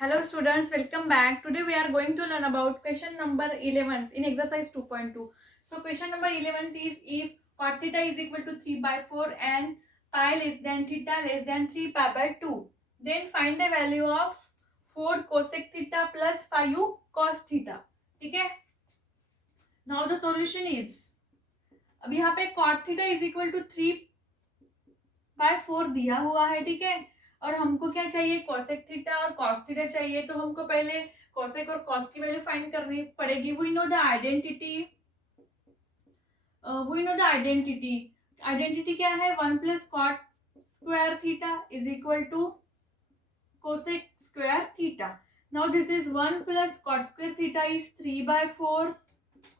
Hello students, welcome back. Today we are going to learn about question number 11 in exercise 2.2. So question number 11 is if cot theta is equal to 3 by 4 and pi less than theta less than 3 pi by 2, then find the value of 4 cosec theta plus 5 cos theta. ठीक है. Now the solution is, अब यहाँ पे cot theta is equal to 3 by 4 दिया हुआ है. ठीक है. और हमको क्या चाहिए, कोसेक थीटा और कॉस थीटा चाहिए. तो हमको पहले कोसेक और कॉस की वैल्यू फाइंड करनी पड़ेगी. वी नो द आइडेंटिटी क्या है, 1 plus cot square theta is equal to cosec square theta. Now this is 1 plus cot square theta is 3 by 4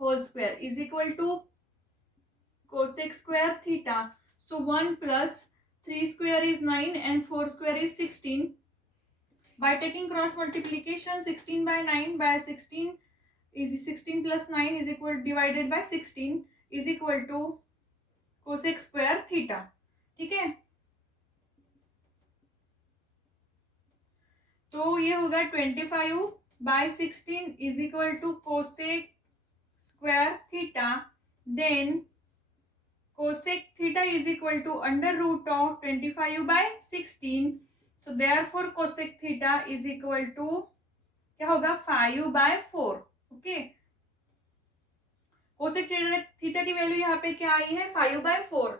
whole square is equal to cosec square theta. So 1 plus 3 square is 9 and 4 square is 16. By taking cross multiplication, 16 by 9 by 16 is 16 plus 9 is equal divided by 16 is equal to cosec square theta. ठीक है. तो ये होगा 25 by 16 is equal to cosec square theta. Then cosec theta is equal to under root of 25 by 16. So therefore cosec theta is equal to क्या होगा 5 by 4. Okay. cosec theta की value यहाँ पे क्या आई है 5 by 4.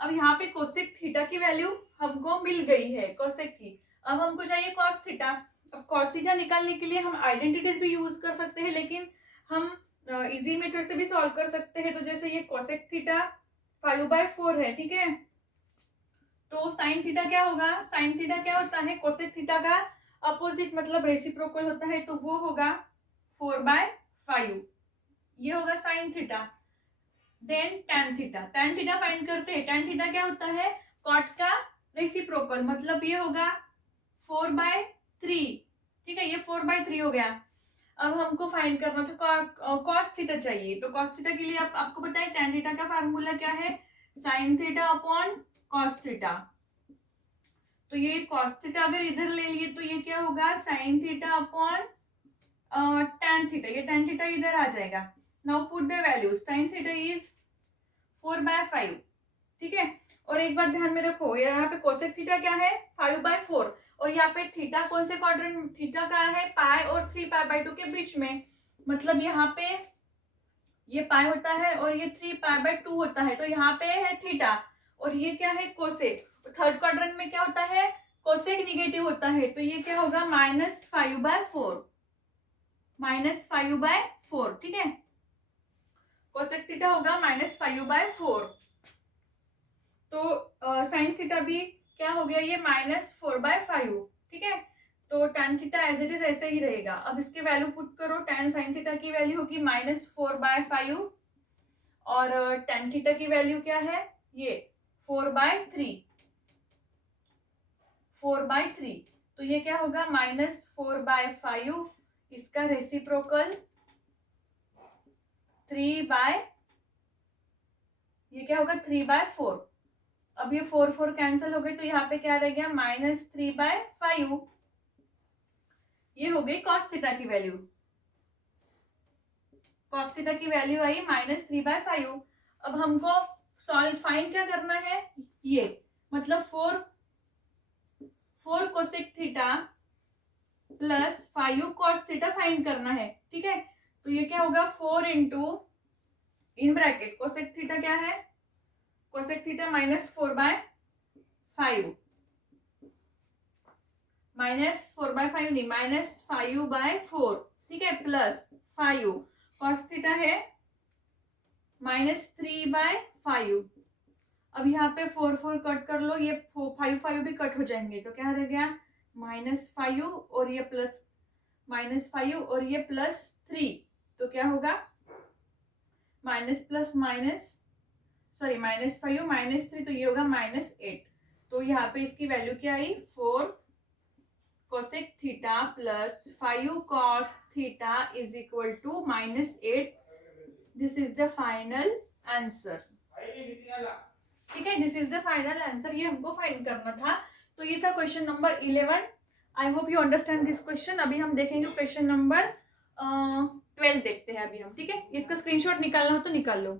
अब यहाँ पे cosec theta की वैल्यू हमको मिल गई है cosec की. अब हमको चाहिए cos theta. अब cos theta निकालने के लिए हम आइडेंटिटीज भी यूज कर सकते हैं, लेकिन हम इजी मेथड से भी सॉल्व कर सकते हैं. तो जैसे ये कोसेक थीटा 5 by 4 है. ठीक है. तो साइन थीटा क्या होगा, साइन थीटा क्या होता है, कोसेक थीटा का अपोजिट मतलब रेसिप्रोकल होता है. तो वो होगा 4 by 5. ये होगा sine theta. Then tan theta, tan theta find करते हैं. tan थीटा क्या होता है, कॉट का रेसिप्रोकल, मतलब ये होगा 4 by 3. ठीक है, ये 4 by 3 हो गया. अब हमको फाइंड करना था कॉस थीटा चाहिए. तो कॉस थीटा के लिए आपको पता है tan थीटा का फार्मूला क्या है, sine theta upon cos theta. तो ये कॉस थीटा अगर इधर ले लिए तो ये क्या होगा sine theta upon tan theta. ये tan थीटा इधर आ जाएगा. Now put the values. Sine theta is 4 by 5. ठीक है. और एक बात ध्यान में रखो, यहाँ पे कोसेक थीटा क्या है 5 by 4. और यहाँ पे थीटा कौन से क्वाड्रेंट, थीटा का है पाई और 3 पाई बाई 2 के बीच में. मतलब यहाँ पे ये पाई होता है और ये 3 पाई बाई 2 होता है. तो यहाँ पे है थीटा और ये क्या है कोसेक. थर्ड क्वाड्रेंट में क्या होता है, कोसेक निगेटिव होता है. तो ये क्या होगा -5 by 4. -5 by 4. ठीक है. कोसेक थीटा होगा -5 by 4. तो साइन थीटा भी क्या हो गया, ये -4 by 5. ठीक है. तो tan theta as it is ऐसे ही रहेगा. अब इसके वैल्यू पुट करो. tan साइन थीटा की वैल्यू होगी -4 by 5 और tan थीटा की वैल्यू क्या है, ये 4 by 3. 4 by 3. तो ये क्या होगा -4 by 5. इसका रेसिप्रोकल 3 by, ये क्या होगा 3 by 4. अब ये 4 4 कैंसिल हो गए तो यहाँ पे क्या रह गया -3 by 5. ये हो गई कॉस थीटा की वैल्यू. कॉस थीटा की वैल्यू आई -3 by 5. अब हमको सॉल्व फाइंड क्या करना है, ये मतलब 4 cosec theta plus 5 cos theta find करना है. ठीक है. तो ये क्या होगा 4 into in bracket cosec theta क्या है, कोसेक थीटा -4 by 5. -4 by 5 नहीं, -5 by 4. ठीक है. प्लस 5 कॉस थीटा है -3 by 5. अब यहाँ पे 4 4 कट कर लो, ये 5 5 भी कट हो जाएंगे. तो क्या रह गया -5 और ये प्लस -5 और ये +3. तो क्या होगा माइनस प्लस माइनस सॉरी -5 -3. तो ये होगा -8. तो यहाँ पे इसकी वैल्यू क्या आई 4 cosec theta plus 5 cos theta is equal to -8. This is the final answer. ठीक है. This is the final answer. ये हमको फाइंड करना था. तो ये था question number 11. I hope you understand this question. अभी हम देखेंगे क्वेश्चन नंबर 12 देखते हैं अभी हम, ठीक है। इसका स्क्रीनशॉट निकालना हो तो निकाल लो।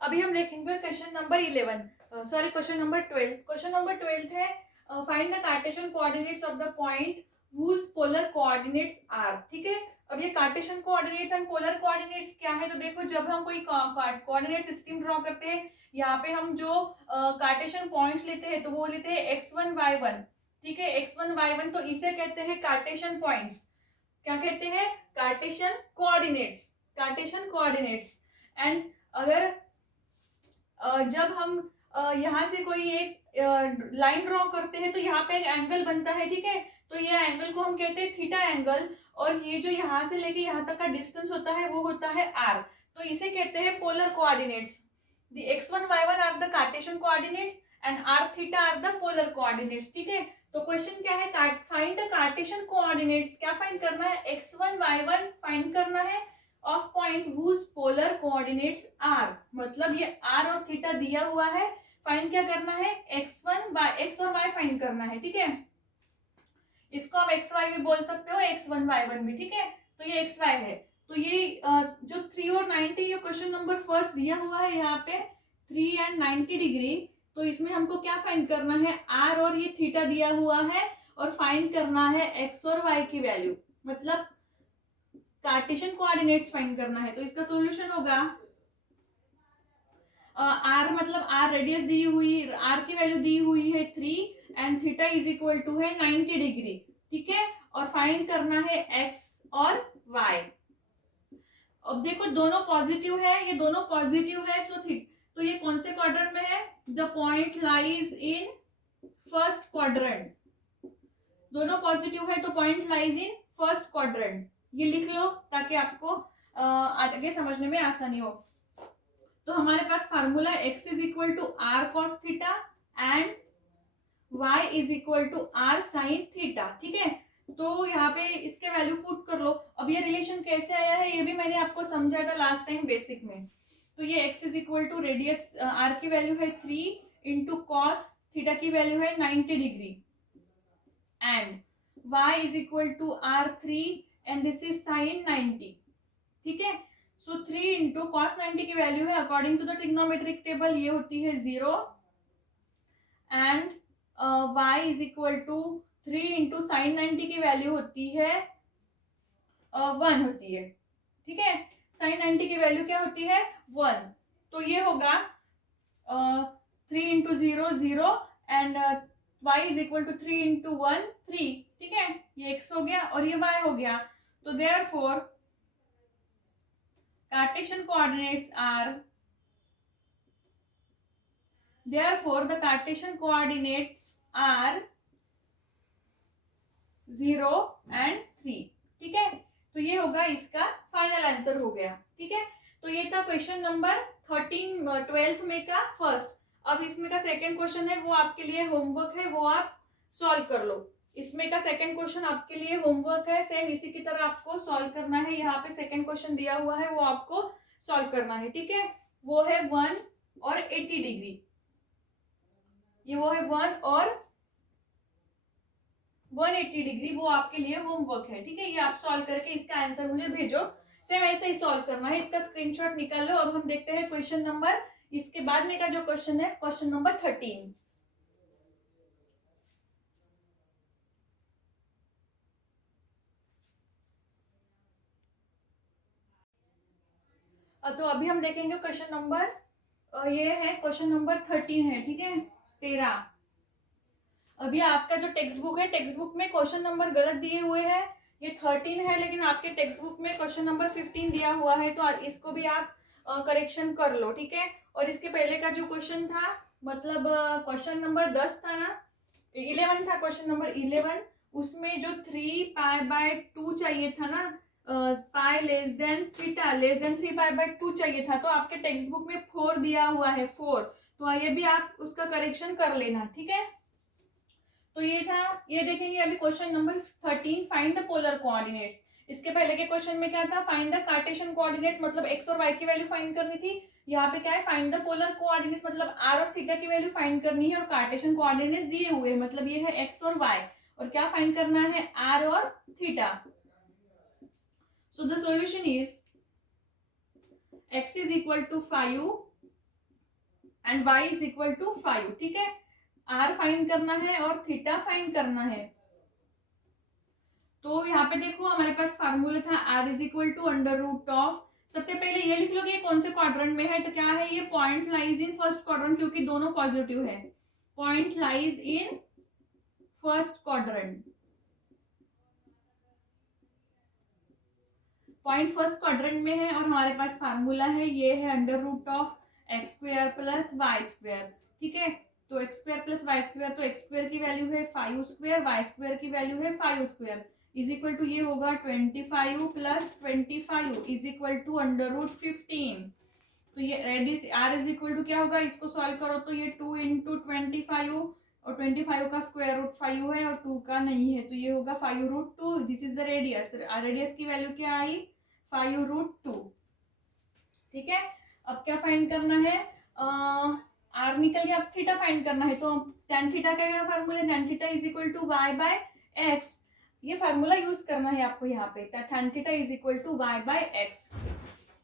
अभी हम देखेंगे question number 11, sorry question number 12। Question number 12 है find the Cartesian coordinates of the point whose polar coordinates are, ठीक है। अब ये Cartesian coordinates and polar coordinates क्या है, तो देखो जब हम कोई कोऑर्डिनेट सिस्टम ड्रॉ करते हैं, यहाँ पे हम जो कार्टेशियन पॉइंट्स लेते हैं तो वो लेते हैं x1 y1, ठीक है, x1 y1, तो इसे कहते हैं कार्टेशियन पॉइंट्स। क्या कहते हैं? Cartesian coordinates, Cartesian coordinates. And अगर जब हम यहाँ से कोई एक लाइन ड्रॉ करते हैं तो यहाँ पे एक एंगल बनता है, ठीक है। तो ये एंगल को हम कहते हैं थीटा एंगल, और ये जो यहाँ से लेके यहाँ तक का डिस्टेंस होता है वो होता है आर, तो इसे कहते हैं polar coordinates. The x1 y1 are the Cartesian coordinates and r theta are the polar coordinates, ठीक है। तो क्वेश्चन क्या है? Find the Cartesian coordinates. क्या फाइंड करना है? x1 y1 फाइंड करना है of point whose polar coordinates are, मतलब ये आर और थीटा दिया हुआ है, फाइंड क्या करना है? एक्स और वाई फाइंड करना है, ठीक है। इसको आप एक्स वाई भी बोल सकते हो, x1 y1 भी, ठीक है। तो ये एक्स वाई है। तो ये जो 3 और 90, ये क्वेश्चन नंबर फर्स्ट दिया हुआ है यहाँ पे 3 एंड 90 डिग्री। तो इसमें हमको क्या फाइंड करना है? आर और ये थीटा दिया हुआ है, और फाइंड करना है एक्स और वाई की वैल्यू, मतलब कार्टेशियन कोऑर्डिनेट्स फाइंड करना है। तो इसका सॉल्यूशन होगा आर, मतलब आर रेडियस दी हुई, आर की वैल्यू दी हुई है 3 and theta is equal to है 90 डिग्री, ठीक है। और फाइंड करना है एक्स और वाई। अब देखो दोनों पॉजिटिव है, ये दोनों पॉजिटिव है, तो ये कौन से क्वाड्रेंट में है? The point lies in first quadrant. दोनों पॉजिटिव है तो point lies in first quadrant, ये लिख लो ताकि आपको आगे समझने में आसानी हो। तो हमारे पास formula x is equal to R cos theta and y is equal to R sine theta, ठीक है। तो यहाँ पे इसके वैल्यू पुट कर लो। अब ये रिलेशन कैसे आया है ये भी मैंने आपको समझाया था लास्ट टाइम बेसिक में। तो ये x is equal to radius r की वैल्यू है 3 इंटू कॉस थीटा की वैल्यू है 90 degree and y is equal to r3 and this is sine 90, ठीक है। सो 3 इंटू कॉस 90 की वैल्यू है according to the trigonometric table ये होती है 0 and y is equal to 3 into sine 90 की वैल्यू होती है 1 होती है, ठीक है। साइन 90 की वैल्यू क्या होती है? 1। तो ये होगा 3 into 0 0 and y is equal to 3 into 1 3, ठीक है। ये x हो गया और ये y हो गया। तो therefore Cartesian coordinates are, therefore the Cartesian coordinates are 0 and 3, ठीक है। तो ये होगा इसका फाइनल आंसर हो गया, ठीक है। तो ये था क्वेश्चन नंबर 12th में का फर्स्ट। अब इसमें का सेकंड क्वेश्चन है वो आपके लिए होमवर्क है, वो आप सॉल्व कर लो। इसमें का सेकंड क्वेश्चन आपके लिए होमवर्क है, सेम इसी की तरह आपको सॉल्व करना है। यहाँ पे सेकंड क्वेश्चन दिया हुआ है वो आपको सॉल्व करना है, ठीक है। वो है 1 और 80 डिग्री, ये वो है 1 और 180 डिग्री, वो आपके लिए होमवर्क है, ठीक है। ये आप सॉल्व करके इसका आंसर मुझे भेजो। सेम ऐसे ही सॉल्व करना है, इसका स्क्रीनशॉट निकाल लो। अब हम देखते हैं क्वेश्चन नंबर, इसके बाद में का जो क्वेश्चन है क्वेश्चन नंबर 13। तो अभी हम देखेंगे क्वेश्चन नंबर, ये है क्वेश्चन नंबर 13 है, ठीक है, 13। अभी आपका जो टेक्स्ट बुक है, टेक्स्ट बुक में क्वेश्चन नंबर गलत दिए हुए हैं, ये 13 है, लेकिन आपके टेक्स्ट बुक में क्वेश्चन नंबर 15 दिया हुआ है, तो इसको भी आप करेक्शन कर लो, ठीक है। और इसके पहले का जो क्वेश्चन था, मतलब क्वेश्चन नंबर 10 था ना, 11 था, क्वेश्चन नंबर 11, उसमें जो 3π/2 चाहिए था ना, pi less than theta less than 3π/2 चाहिए था, तो आपके टेक्स्ट बुक में 4 दिया हुआ है, 4। तो ये भी आप उसका करेक्शन कर लेना, ठीक है। तो ये था, ये देखेंगे अभी question number 13, find the polar coordinates. इसके पहले के क्वेश्चन में क्या था? फाइंड द कार्टेशियन कोऑर्डिनेट्स, मतलब एक्स और वाई की वैल्यू फाइंड करनी थी। यहाँ पे क्या है, फाइंड द पोलर कोऑर्डिनेट्स, मतलब आर और थीटा की वैल्यू फाइंड करनी है और कार्टेशियन कोऑर्डिनेट्स दिए हुए हैं, मतलब ये है एक्स और वाई, और क्या फाइंड करना है, आर और theta. So the solution is x is equal to 5 and y is equal to 5, ठीक है। r फाइंड करना है और थीटा फाइंड करना है। तो यहाँ पे देखो हमारे पास फार्मूला था r is equal to under root of, सबसे पहले ये लिख लो कि ये कौन से क्वाड्रेंट में है, तो क्या है, ये point lies in first quadrant, क्योंकि दोनों पॉजिटिव है, point lies in first quadrant, point first quadrant में है, और हमारे पास फार्मूला है ये है under root of x square plus y square, ठीक है। तो x square plus y square, तो एक्स स्क्वायर की वैल्यू है 5 स्क्वायर, वाई स्क्वायर की वैल्यू है 5 स्क्वायर, इज इक्वल टू ये होगा 25 plus 25 is equal to under root 15। तो ये radius R is equal to क्या होगा, इसको सॉल्व करो तो ये 2 इंटू 25, और 25 का स्क्वायर रूट 5 है और 2 का नहीं है, तो ये होगा 5 root 2, this is the radius. Radius की वैल्यू क्या आई, 5 रूट 2, ठीक है। अब क्या फाइंड करना है, आर निकल गया, अब थीटा फाइंड करना है, तो tan थीटा का क्या फार्मूला है, tan theta is equal to y by x, ये फार्मूला यूज करना है आपको यहाँ पे, tan theta is equal to y by x.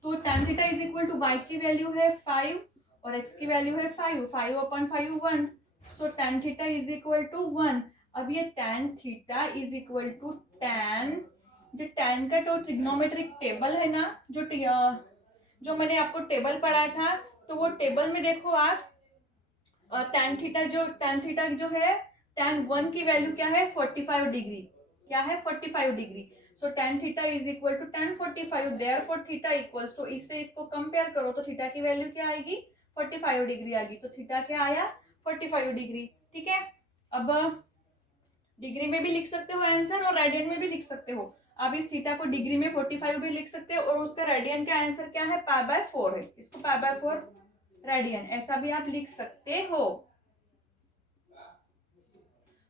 तो tan theta is equal to y की वैल्यू है 5 और x की वैल्यू है 5, 5 upon 5 1, so tan theta is equal to 1। अब ये tan theta is equal to tan, जो tan का तो ट्रिग्नोमेट्रिक टेबल है ना, जो मैंने आपको टेबल पढ़ा था, तो वो टेबल में देखो आप, tan थीटा जो है, tan 1 की वैल्यू क्या है, 45 डिग्री, क्या है 45 degree, so tan theta is equal to tan 45, therefore theta equals to, इससे इसको कंपेयर करो तो थीटा की वैल्यू क्या आएगी, 45 डिग्री आएगी, तो थीटा क्या आया, 45 डिग्री, ठीक है। अब डिग्री में भी लिख सकते हो आंसर और रेडियन में भी लिख सकते हो, आप इस थीटा को डिग्री में 45 भी लिख सकते हो, और उसका रेडियन का आंसर क्या है, पाई बाय 4 है, इसको पाई बाय 4 रेडियन ऐसा भी आप लिख सकते हो,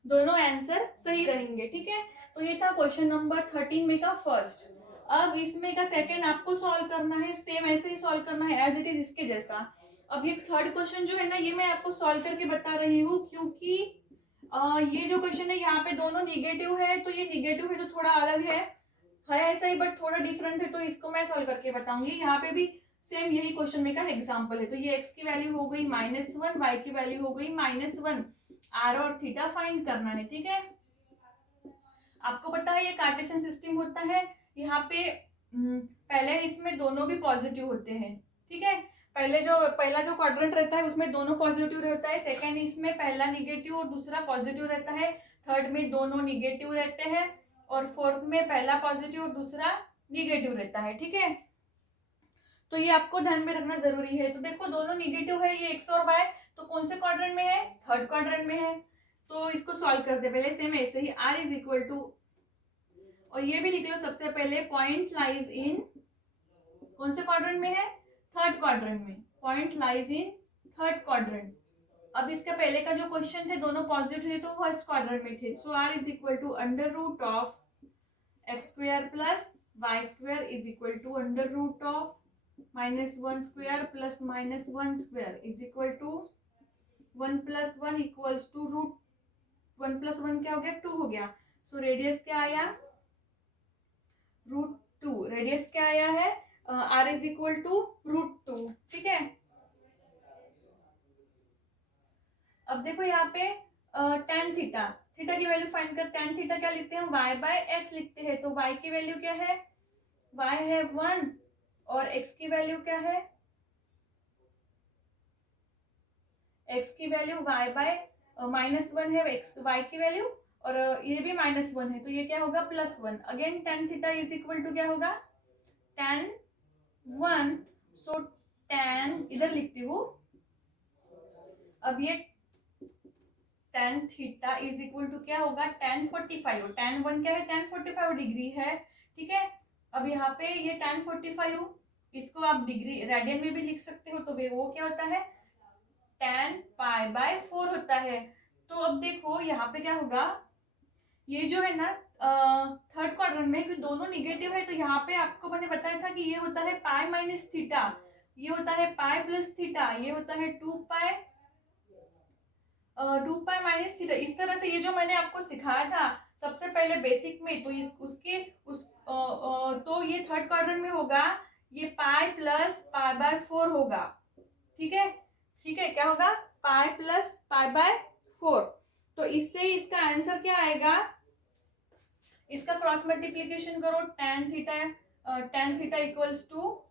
दोनों आंसर सही रहेंगे, ठीक है। तो ये था क्वेश्चन नंबर 13 में का फर्स्ट। अब इसमें का सेकंड आपको सॉल्व करना है, सेम ऐसे ही सॉल्व करना है एज इट इज इसके जैसा। अब ये थर्ड क्वेश्चन जो है ना, ये मैं आपको सॉल्व करके बता रही हूँ, क्योंकि ये जो क्वेश्चन है यहाँ पे दोनों निगेटिव है, तो ये निगेटिव है तो थोड़ा अलग है ऐसा ही, बट थोड़ा डिफरेंट है, तो इसको मैं सॉल्व करके बताऊंगी। यहाँ पे भी सेम यही क्वेश्चन में का एग्जाम्पल है, तो ये x की वैल्यू हो गई -1, y की वैल्यू हो गई -1, r और थीटा फाइंड करना है, ठीक है। आपको पता है ये कार्टेशियन सिस्टम होता है, यहाँ पे पहले इसमें दोनों भी पॉजिटिव होते हैं, ठीक है। पहला जो क्वाड्रेंट रहता है उसमें दोनों पॉजिटिव रहता है, सेकंड इसमें पहला निगेटिव और दूसरा पॉजिटिव रहता है, थर्ड में दोनों निगेटिव रहते हैं, और फोर्थ में पहला पॉजिटिव और दूसरा निगेटिव रहता है, ठीक है। तो ये आपको ध्यान में रखना जरूरी है। तो देखो दोनों निगेटिव है, ये एक्स और वाई, तो कौन से क्वाड्रेंट में है, थर्ड क्वाड्रेंट में है, तो इसको सॉल्व करते पहले सेम ऐसे ही, r इज इक्वल टू, और ये भी लिख लो सबसे पहले, पॉइंट लाइज इन, कौन से क्वाड्रेंट में है, थर्ड क्वाड्रेंट में, point lies in third quadrant. अब इसका पहले का जो क्वेश्चन थे दोनों पॉजिटिव थे तो फर्स्ट क्वाड्रेंट में थे, so r is equal to under root of x square plus y square is equal to under root of -1 square plus -1 square is equal to 1 plus 1 equals to root 1 plus 1 क्या हो गया, 2 हो गया, so radius क्या आया, √2, radius क्या आया है, r इज इक्वल टू √2, ठीक है। अब देखो यहाँ पे tan थीटा, थीटा की वैल्यू फाइंड कर, tan थीटा क्या लिखते हैं, y बाय एक्स लिखते हैं, तो y की वैल्यू क्या है, y है 1 और x की वैल्यू क्या है, x की वैल्यू y बाय -1 है, x y की वैल्यू, और ये भी -1 है, तो ये क्या होगा +1, again tan theta is equal to क्या होगा, tan 1, सो tan इधर लिखती हूँ, अब ये tan theta is equal to क्या होगा, tan 45, tan 1 क्या है, tan 45 डिग्री है, ठीक है। अब यहाँ पे ये tan 45, इसको आप डिग्री रेडियन में भी लिख सकते हो, तो वो क्या होता है, tan पाई बाय 4 होता है। तो अब देखो यहाँ पे क्या होगा, ये जो है ना थर्ड क्वाड्रेंट में, क्योंकि दोनों निगेटिव है, तो यहाँ पे आपको मैंने बताया था कि ये होता है पाई माइनस थीटा, ये होता है पाई प्लस थीटा, ये होता है 2 पाई माइनस थीटा। इस तरह से ये जो मैंने आपको सिखाया था सबसे पहले बेसिक में, तो तो ये थर्ड क्वाड्रेंट में होगा, ये पाई प्लस पाई बाय 4 होगा। ठीक है, ठीक है, क्या होगा, पाई प्लस पाई बाय 4। तो इससे इसका आंसर क्या आएगा, इसका क्रॉस मल्टीप्लीकेशन करो, tan थीटा इक्वल्स टू,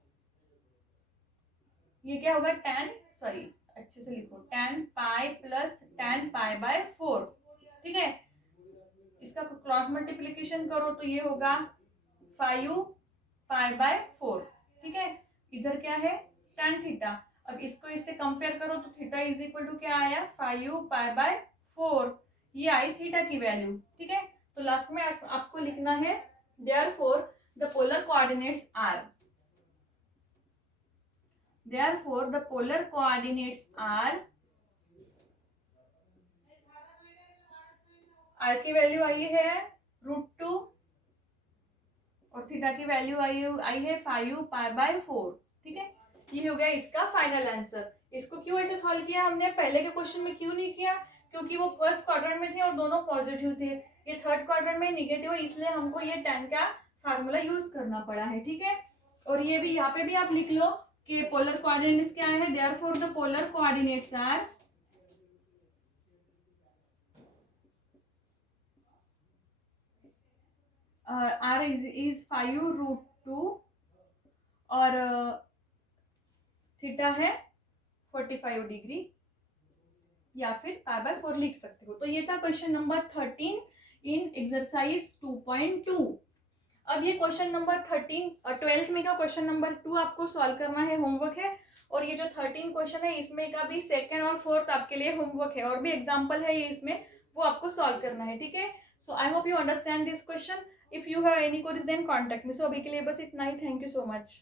ये क्या होगा, अच्छे से लिखो, tan pi plus tan pi by 4। ठीक है, इसका क्रॉस मल्टीप्लीकेशन करो तो ये होगा 5 पाई बाय 4। ठीक है, इधर क्या है, tan थीटा। अब इसको इससे कंपेयर करो तो थीटा इज इक्वल टू क्या आया, 5 पाई बाय 4। ये आई थीटा की वैल्यू। ठीक है, तो लास्ट में आपको लिखना है therefore the polar coordinates are, therefore the polar coordinates are, r की वैल्यू आई है √2 और थीटा की वैल्यू आई है 5 पाई बाय 4। ठीक है, ये हो गया इसका फाइनल आंसर। इसको क्यों ऐसे सॉल्व किया हमने, पहले के क्वेश्चन में क्यों नहीं किया, क्योंकि वो फर्स्ट क्वाड्रेंट में थे और दोनों पॉजिटिव थे, ये थर्ड क्वाड्रेंट में निगेटिव है, इसलिए हमको ये tan का फार्मूला यूज करना पड़ा है। ठीक है, और ये भी यहाँ पे भी आप लिख लो कि पोलर कोऑर्डिनेट्स क्या है, therefore the polar coordinates are, r is 5√2 और थीटा है 45 डिग्री, या फिर पाई बाय 4 लिख सकते हो। तो ये था क्वेश्चन नंबर 13 इन एक्सरसाइज 2.2। अब ये क्वेश्चन नंबर 12th में का क्वेश्चन नंबर 2 आपको सॉल्व करना है, होमवर्क है। और ये जो 13 क्वेश्चन है इसमें का भी सेकंड और फोर्थ आपके लिए होमवर्क है, और भी एग्जांपल है ये इसमें, वो आपको सॉल्व करना है। ठीक है, so I hope you understand this question. If you have any queries then contact me. So अभी के लिए बस इतना ही, थैंक यू सो मच।